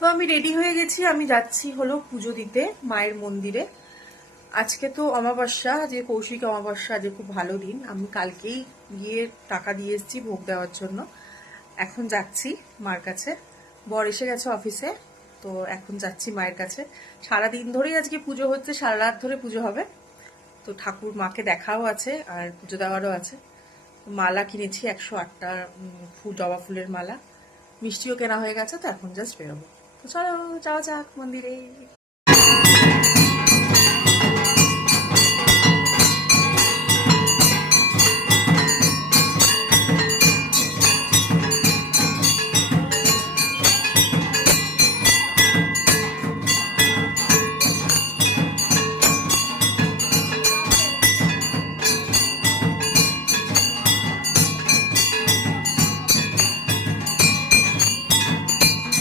তো আমি রেডি হয়ে গেছি, আমি যাচ্ছি হলো পুজো দিতে মায়ের মন্দিরে। আজকে তো অমাবস্যা, যে কৌশিক অমাবস্যা, আজকে খুব ভালো দিন। আমি কালকেই গিয়ে টাকা দিয়ে এসেছি ভোগ দেওয়ার জন্য। এখন যাচ্ছি মার কাছে। বর এসে গেছে অফিসে, তো এখন যাচ্ছি মায়ের কাছে। সারাদিন ধরেই আজকে পুজো হচ্ছে, সারা রাত ধরে পুজো হবে। তো ঠাকুর মাকে দেখাও আছে আর পুজো দেওয়ারও আছে। মালা কিনেছি 108টা ফুল, জবা ফুলের মালা। মিষ্টিও কেনা হয়ে গেছে, তো এখন জাস্ট বেরোবো। তো চলো যাওয়া যাক মন্দিরে।